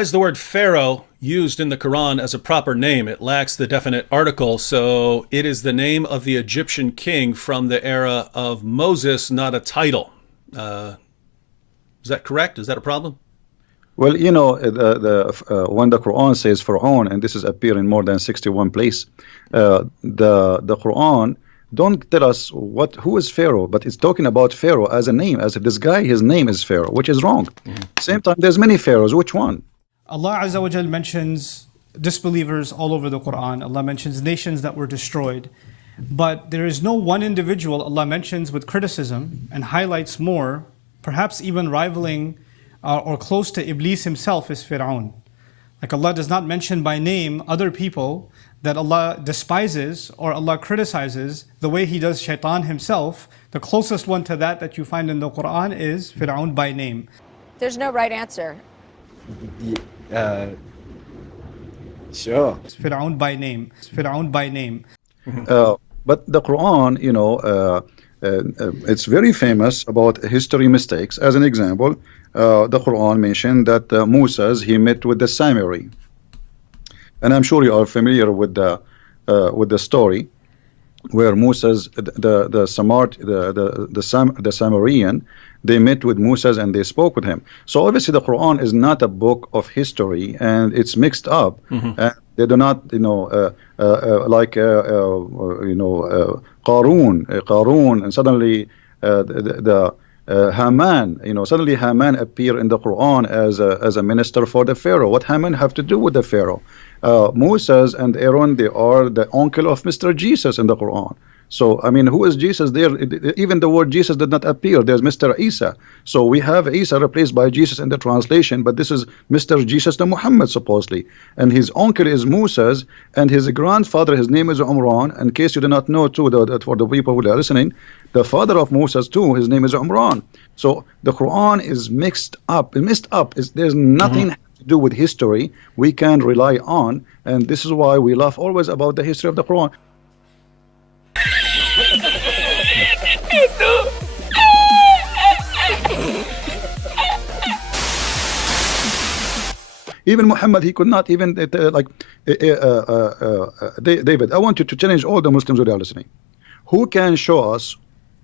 why is the word Pharaoh used in the Quran as a proper name? It lacks the definite article, so it is the name of the Egyptian king from the era of Moses, not a title. Is that correct? Is that a problem? Well, you know, when the Quran says Pharaoh, and this is appear in more than 61 places, the Quran don't tell us who is Pharaoh, but it's talking about Pharaoh as a name, as if this guy, his name is Pharaoh, which is wrong. Same time, there's many pharaohs. Which one? Allah Azza wa Jal mentions disbelievers all over the Quran. Allah mentions nations that were destroyed. But there is no one individual Allah mentions with criticism and highlights more, perhaps even rivaling or close to Iblis himself, is Fir'aun. Like Allah does not mention by name other people that Allah despises or Allah criticizes the way He does Shaitan himself. The closest one to that you find in the Quran is Fir'aun by name. There's no right answer. Sure. Fir'aun by name. Fir'aun by name. But the Quran, you know, it's very famous about history mistakes. As an example, the Quran mentioned that Moses, he met with the Samiri, and I'm sure you are familiar with the story where Moses, the Samarian, they met with Moses and they spoke with him. So obviously the Quran is not a book of history, and it's mixed up. And they do not, you know, like Qarun, and suddenly Haman, you know, suddenly Haman appear in the Quran as a minister for the Pharaoh. What Haman have to do with the Pharaoh? Moses and Aaron, they are the uncle of Mr. Jesus in the Quran. So, I mean, who is Jesus there? Even the word Jesus did not appear. There's Mr. Isa. So we have Isa replaced by Jesus in the translation, but this is Mr. Jesus the Muhammad, supposedly. And his uncle is Moses, and his grandfather, his name is Umran. In case you do not know, too, for the people who are listening, the father of Moses, too, his name is Umran. So the Quran is mixed up. There's nothing to do with history we can rely on, and this is why we laugh always about the history of the Quran. Even Muhammad, he could not even David, I want you to challenge all the Muslims who are listening. Who can show us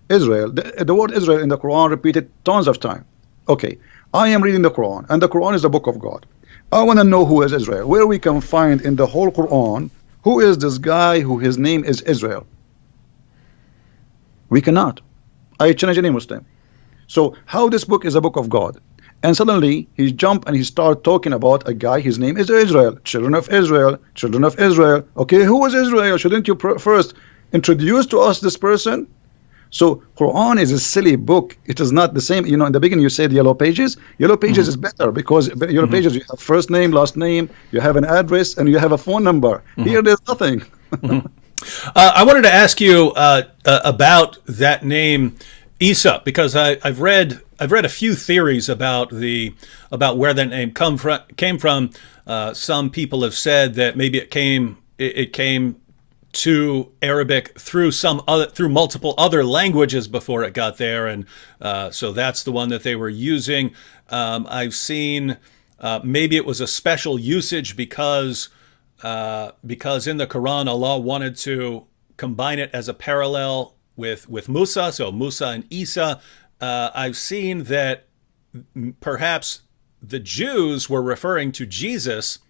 Israel? The word Israel in the Quran repeated tons of time. Okay, I am reading the Quran, and the Quran is the book of God. I want to know who is Israel, where we can find in the whole Quran who is this guy who his name is Israel. We cannot. I challenge any Muslim. So how this book is a book of God, and suddenly he jump and he start talking about a guy, his name is Israel, children of Israel, children of Israel. Okay, who is Israel? Shouldn't you first introduce to us this person? So Quran is a silly book. It is not the same. You know, in the beginning you said yellow pages. Yellow pages is better because yellow pages, you have first name, last name, you have an address, and you have a phone number. Here there's nothing. I wanted to ask you about that name Isa, because I've read a few theories about where that name came from. Some people have said that maybe it came to Arabic through multiple other languages before it got there, and so that's the one that they were using. I've seen maybe it was a special usage because in the Quran Allah wanted to combine it as a parallel with Musa, so Musa and Isa. I've seen that perhaps the Jews were referring to Jesus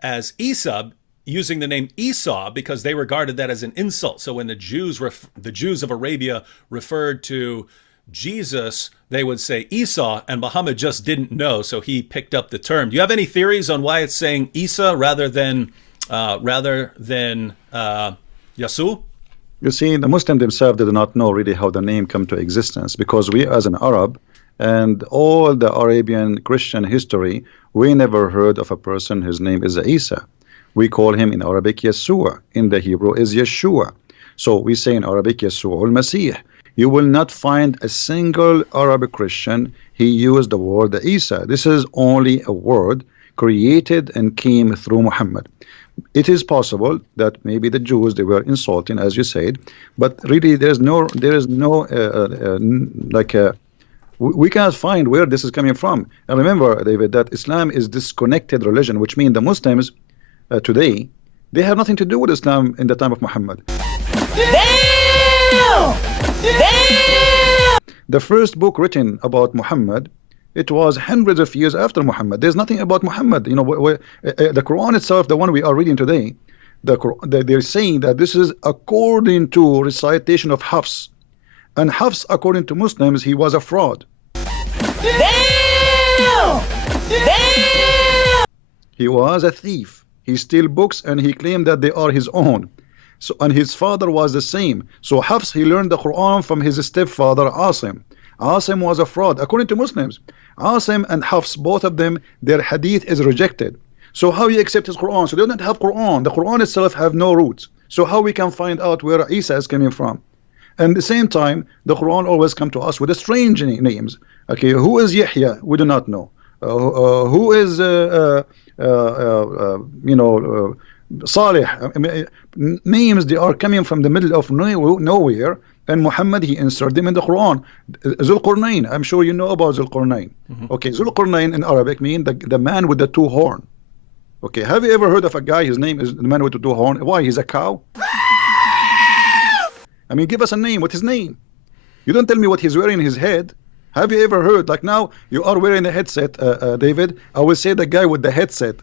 as Isa, using the name Esau because they regarded that as an insult. So when the Jews of Arabia referred to Jesus, they would say Esau, and Muhammad just didn't know, so he picked up the term. Do you have any theories on why it's saying Isa rather than Yasu? You see, the Muslims themselves did not know really how the name came to existence, because we as an Arab and all the Arabian Christian history, we never heard of a person whose name is Isa. We call him in Arabic Yeshua. In the Hebrew is Yeshua. So we say in Arabic Yeshua al-Masih. You will not find a single Arabic Christian he used the word Isa. This is only a word created and came through Muhammad. It is possible that maybe the Jews, they were insulting, as you said, but really there is no We cannot find where this is coming from. And remember, David, that Islam is disconnected religion, which means the Muslims today, they have nothing to do with Islam in the time of Muhammad. The first book written about Muhammad, it was hundreds of years after Muhammad. There's nothing about Muhammad. You know, the Quran itself, the one we are reading today, they're saying that this is according to recitation of Hafs. And Hafs, according to Muslims, he was a fraud. He was a thief. He stole books and he claimed that they are his own. So, and his father was the same. So Hafs, he learned the Quran from his stepfather Asim. Asim was a fraud, according to Muslims. Asim and Hafs, both of them, their hadith is rejected. So how you accept his Quran? So they don't have Quran. The Quran itself have no roots. So how we can find out where Isa is coming from? And at the same time, the Quran always come to us with strange names. Okay, who is Yahya? We do not know. Who is Salih? Names, they are coming from the middle of nowhere. And Muhammad, he inserted them in the Quran. Zulqarnain, I'm sure you know about Zulqarnain. Okay, Zulqarnain in Arabic means the man with the two horns. Okay, have you ever heard of a guy, his name is the man with the two horns? Why, he's a cow? I mean, give us a name. What's his name? You don't tell me what he's wearing in his head. Have you ever heard, like now, you are wearing a headset, David. I will say the guy with the headset.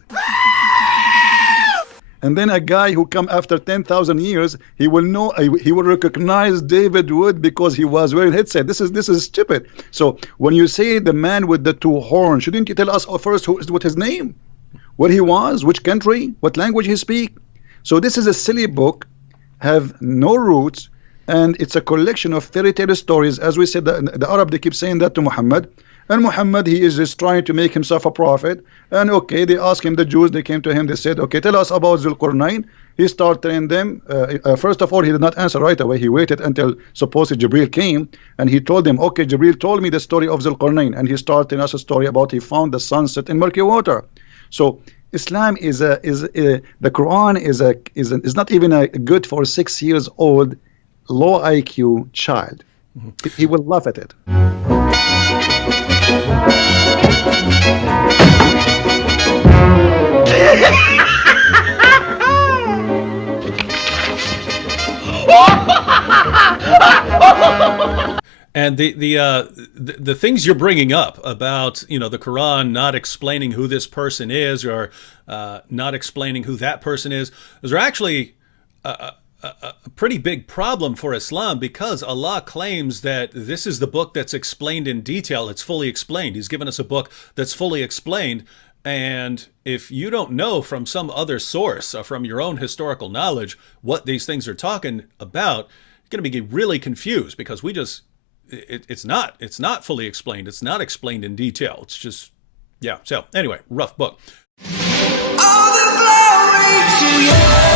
And then a guy who come after 10,000 years, he will know, he will recognize David Wood because he was wearing a headset. This is stupid. So when you say the man with the two horns, shouldn't you tell us first what his name? Where he was, which country, what language he speak? So this is a silly book, have no roots, and it's a collection of fairy tale stories. As we said, the Arab, they keep saying that to Muhammad, and Muhammad, he is just trying to make himself a prophet. And okay, they asked him, the Jews, they came to him, they said, okay, tell us about Zulqarnain. He started telling them, first of all, he did not answer right away. He waited until supposedly Jibril came, and he told them, okay, Jibril told me the story of Zulqarnain, and he started telling us a story about he found the sunset in murky water. So Islam is the Quran is not even good for 6 years old low IQ child. He will laugh at it. And the things you're bringing up about, you know, the Quran not explaining who this person is, or not explaining who that person is, those are actually a pretty big problem for Islam, because Allah claims that this is the book that's explained in detail. It's fully explained. He's given us a book that's fully explained. And if you don't know from some other source, from your own historical knowledge, what these things are talking about, you're going to be really confused, because it's not fully explained. It's not explained in detail. It's just, yeah. So anyway, rough book. All the glory to you.